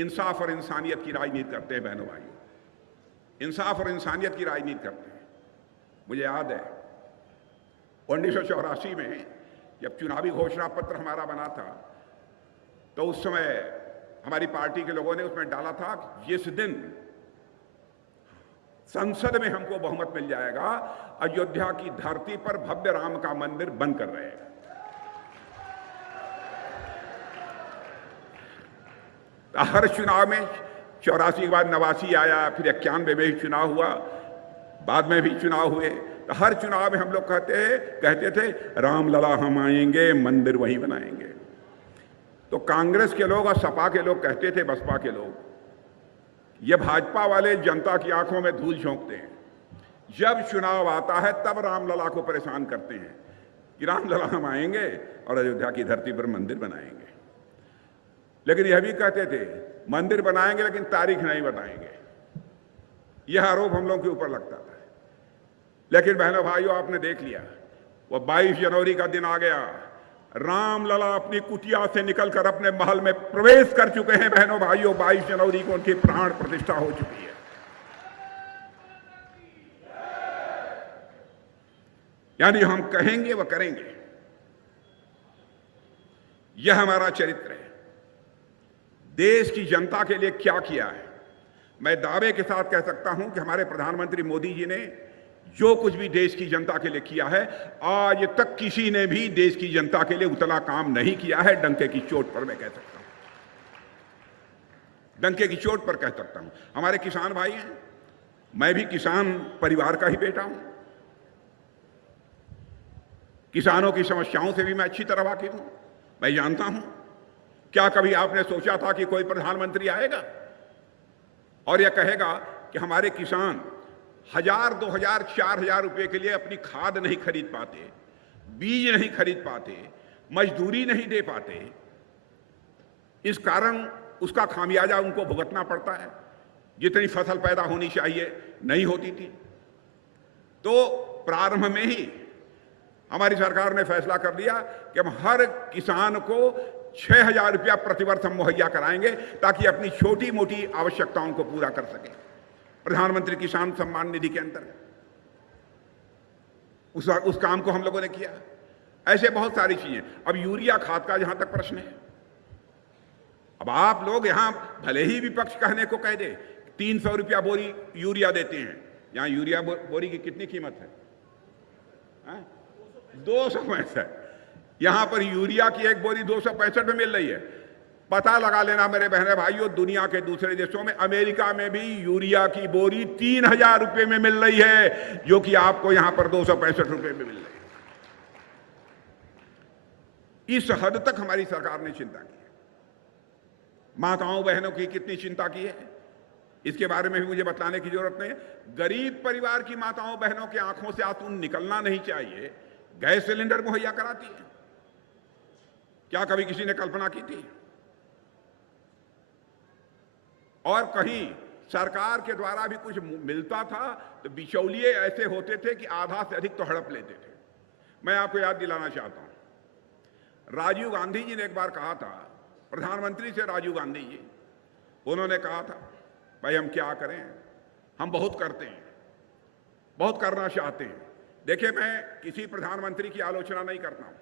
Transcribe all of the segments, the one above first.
इंसाफ और इंसानियत की राजनीति करते हैं बहनों भाइयों, इंसाफ और इंसानियत की राजनीति करते हैं। मुझे याद है 1984 में जब चुनावी घोषणा पत्र हमारा बना था तो उस समय हमारी पार्टी के लोगों ने उसमें डाला था जिस दिन संसद में हमको बहुमत मिल जाएगा अयोध्या की धरती पर भव्य राम का मंदिर बनकर रहेगा। हर चुनाव में 84 के बाद 89 आया, फिर 91 में भी चुनाव हुआ, बाद में भी चुनाव हुए, तो हर चुनाव में हम लोग कहते थे राम लला हम आएंगे, मंदिर वहीं बनाएंगे। तो कांग्रेस के लोग और सपा के लोग कहते थे, बसपा के लोग, ये भाजपा वाले जनता की आंखों में धूल झोंकते हैं। जब चुनाव आता है तब रामलला को परेशान करते हैं कि रामलला हम आएंगे और अयोध्या की धरती पर मंदिर बनाएंगे। लेकिन यह भी कहते थे मंदिर बनाएंगे लेकिन तारीख नहीं बताएंगे। यह आरोप हम लोगों के ऊपर लगता था। लेकिन बहनों भाइयों, आपने देख लिया वो 22 जनवरी का दिन आ गया, रामलला अपनी कुटिया से निकलकर अपने महल में प्रवेश कर चुके हैं। बहनों भाइयों, 22 जनवरी को उनकी प्राण प्रतिष्ठा हो चुकी है। यानी हम कहेंगे वह करेंगे, यह हमारा चरित्र है। देश की जनता के लिए क्या किया है, मैं दावे के साथ कह सकता हूं कि हमारे प्रधानमंत्री मोदी जी ने जो कुछ भी देश की जनता के लिए किया है, आज तक किसी ने भी देश की जनता के लिए उतना काम नहीं किया है। डंके की चोट पर मैं कह सकता हूं, डंके की चोट पर कह सकता हूं। हमारे किसान भाई हैं, मैं भी किसान परिवार का ही बेटा हूं, किसानों की समस्याओं से भी मैं अच्छी तरह वाकिफ हूं, मैं जानता हूं। क्या कभी आपने सोचा था कि कोई प्रधानमंत्री आएगा और यह कहेगा कि हमारे किसान 1000, 2000, 4000 रुपए के लिए अपनी खाद नहीं खरीद पाते, बीज नहीं खरीद पाते, मजदूरी नहीं दे पाते, इस कारण उसका खामियाजा उनको भुगतना पड़ता है। जितनी फसल पैदा होनी चाहिए नहीं होती थी। तो प्रारंभ में ही हमारी सरकार ने फैसला कर लिया कि हम हर किसान को 6000 रुपया प्रतिवर्ष हम मुहैया कराएंगे ताकि अपनी छोटी मोटी आवश्यकताओं को पूरा कर सके। प्रधानमंत्री किसान सम्मान निधि के अंतर्गत उस काम को हम लोगों ने किया। ऐसे बहुत सारी चीजें। अब यूरिया खाद का जहां तक प्रश्न है, अब आप लोग यहां भले ही विपक्ष कहने को कह दे 300 रुपया बोरी यूरिया देते हैं, यहां यूरिया बोरी की कितनी कीमत है? 265। यहां पर यूरिया की एक बोरी 265 में मिल रही है। पता लगा लेना मेरे बहने भाइयों, दुनिया के दूसरे देशों में, अमेरिका में भी यूरिया की बोरी 3000 रुपए में मिल रही है, जो कि आपको यहां पर 265 रुपए में मिल रही है। इस हद तक हमारी सरकार ने चिंता की है। माताओं बहनों की कितनी चिंता की है, इसके बारे में भी मुझे बतलाने की जरूरत नहीं है। गरीब परिवार की माताओं बहनों के आंखों से आंसू निकलना नहीं चाहिए, गैस सिलेंडर मुहैया कराती है। क्या कभी किसी ने कल्पना की थी? और कहीं सरकार के द्वारा भी कुछ मिलता था तो बिचौलिए ऐसे होते थे कि आधा से अधिक तो हड़प लेते थे। मैं आपको याद दिलाना चाहता हूं, राजीव गांधी जी ने एक बार कहा था, प्रधानमंत्री से राजीव गांधी जी, उन्होंने कहा था भाई हम क्या करें, हम बहुत करते हैं, बहुत करना चाहते हैं। देखिए, मैं किसी प्रधानमंत्री की आलोचना नहीं करता हूं,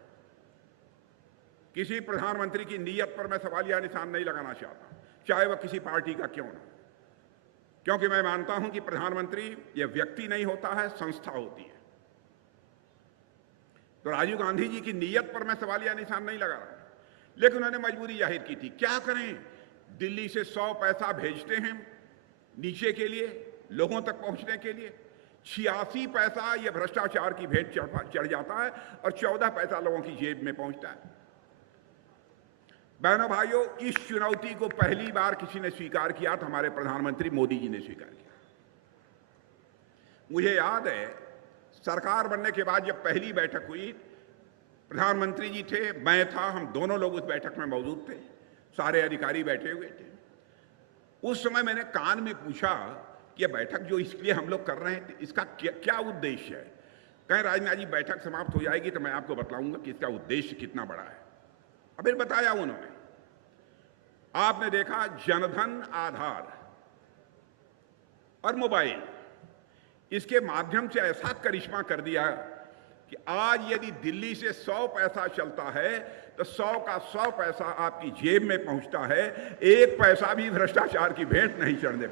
किसी प्रधानमंत्री की नीयत पर मैं सवालिया निशान नहीं लगाना चाहता, चाहे वह किसी पार्टी का क्यों ना, क्योंकि मैं मानता हूं कि प्रधानमंत्री यह व्यक्ति नहीं होता है, संस्था होती है। तो राजीव गांधी जी की नीयत पर मैं सवालिया निशान नहीं लगा रहा, लेकिन उन्होंने मजबूरी जाहिर की थी। क्या करें, दिल्ली से 100 पैसा भेजते हैं नीचे के लिए, लोगों तक पहुंचने के लिए, 86 पैसा यह भ्रष्टाचार की भेंट चढ़ जाता है और 14 पैसा लोगों की जेब में पहुंचता है। बहनों भाइयों, इस चुनौती को पहली बार किसी ने स्वीकार किया था, हमारे प्रधानमंत्री मोदी जी ने स्वीकार किया। मुझे याद है सरकार बनने के बाद जब पहली बैठक हुई, प्रधानमंत्री जी थे, मैं था, हम दोनों लोग उस बैठक में मौजूद थे, सारे अधिकारी बैठे हुए थे। उस समय मैंने कान में पूछा कि यह बैठक जो इसलिए हम लोग कर रहे हैं, इसका क्या उद्देश्य है? कहें राजनाथ जी बैठक समाप्त हो जाएगी तो मैं आपको बताऊंगा कि इसका उद्देश्य कितना बड़ा है। अब फिर बताया उन्होंने। आपने देखा जनधन आधार और मोबाइल, इसके माध्यम से ऐसा करिश्मा कर दिया कि आज यदि दिल्ली से 100 पैसा चलता है तो 100 का 100 पैसा आपकी जेब में पहुंचता है, एक पैसा भी भ्रष्टाचार की भेंट नहीं चढ़ने